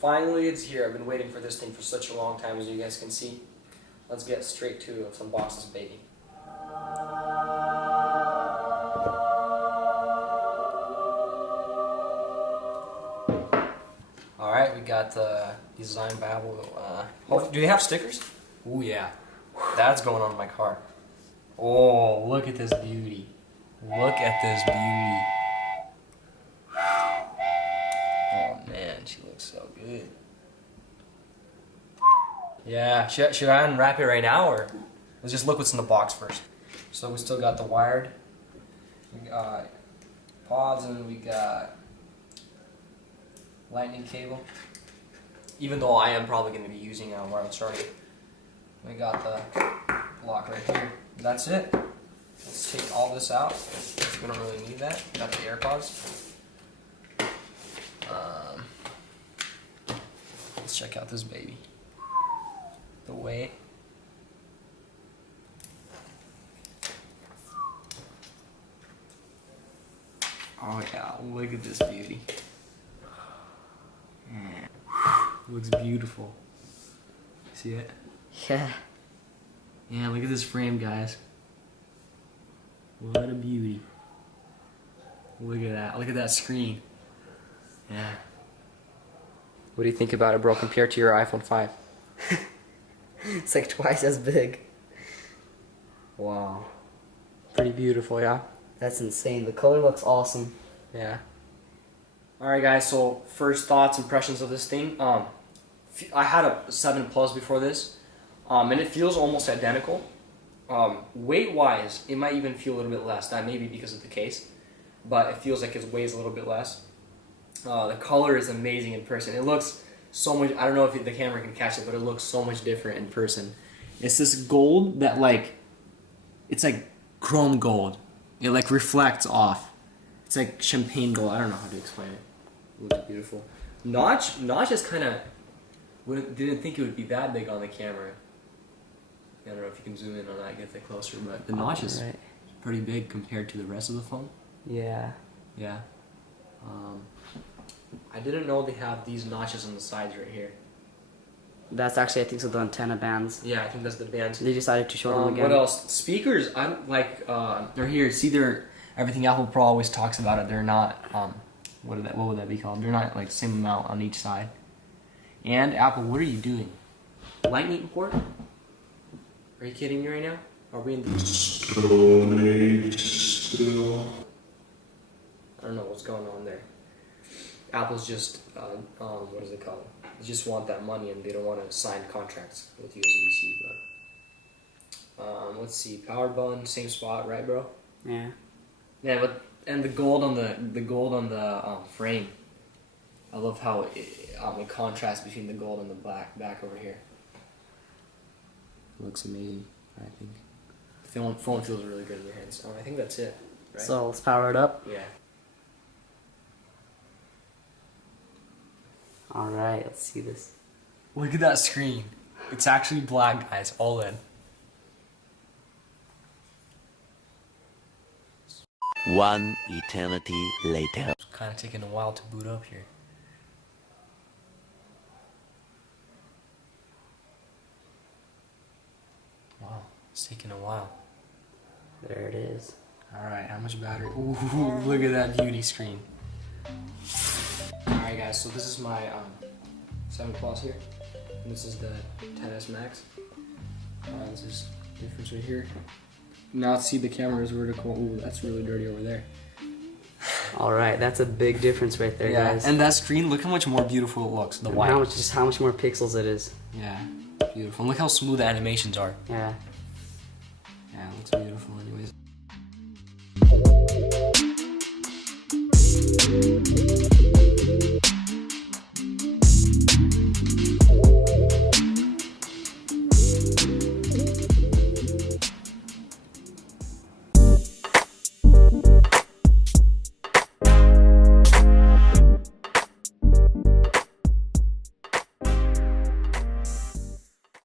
Finally, it's here. I've been waiting for this thing for such a long time, as you guys can see. Let's get straight to it. Let's unbox this baby. Alright, we got the design by Apple. Do they have stickers? Ooh, yeah. That's going on my car. Oh, look at this beauty. Look at this beauty. Oh man, she looks so good. Yeah, should I unwrap it right now, or let's just look what's in the box first? So we still got the wired, we got pods, and we got lightning cable. Even though I am probably going to be using wire charger. We got the block right here. That's it. Let's take all this out. We don't really need that. Got the AirPods. Let's check out this baby. The weight. Oh yeah, look at this beauty. Looks beautiful. See it? Yeah. Yeah, look at this frame, guys. What a beauty. Look at that. Look at that screen. Yeah. What do you think about it, bro, compared to your iPhone 5? It's like twice as big. Wow. Pretty beautiful, yeah? That's insane. The color looks awesome. Yeah. Alright guys, so first thoughts, impressions of this thing. I had a 7 Plus before this, and it feels almost identical. Weight-wise, it might even feel a little bit less. That may be because of the case, but it feels like it weighs a little bit less. The color is amazing in person. It looks so much, I don't know if the camera can catch it, but it looks so much different in person. It's this gold that it's like chrome gold. It like reflects off. It's like champagne gold. I don't know how to explain it. It looks beautiful. Notch is kind of, didn't think it would be that big on the camera. I don't know if you can zoom in on that, get that closer, but the notch is pretty big compared to the rest of the phone. Yeah. Yeah. I didn't know they have these notches on the sides right here. That's actually, I think, so the antenna bands. Yeah, I think that's the bands. They decided to show them again. What else? Speakers, they're here. See, everything Apple Pro always talks about it. They're not, what would that be called? They're not like the same amount on each side. And Apple, what are you doing? Lightning port? Are you kidding me right now? Are we in the Stone Age still? I don't know what's going on there. Apple's just, what is it called? They just want that money and they don't want to sign contracts with USB-C. But let's see, power button, same spot, right, bro? Yeah. Yeah, but and the gold on the frame. I love how it contrasts between the gold and the back over here. It looks amazing, I think. The phone feels really good in your hands. I think that's it, right? So let's power it up. Yeah. Alright, let's see this. Look at that screen. It's actually black, guys, all in. One eternity later. It's kind of taking a while to boot up here. Wow, it's taking a while. There it is. Alright, how much battery? Ooh, look at that beauty screen. Alright guys, so this is my 7 Plus here. And this is the 10S Max. This is the difference right here. Now see, the camera is vertical. Ooh, that's really dirty over there. Alright, that's a big difference right there, guys. And that screen, look how much more beautiful it looks. The white. How much more pixels it is. Yeah, beautiful. And look how smooth the animations are. Yeah. Yeah, it looks beautiful anyways.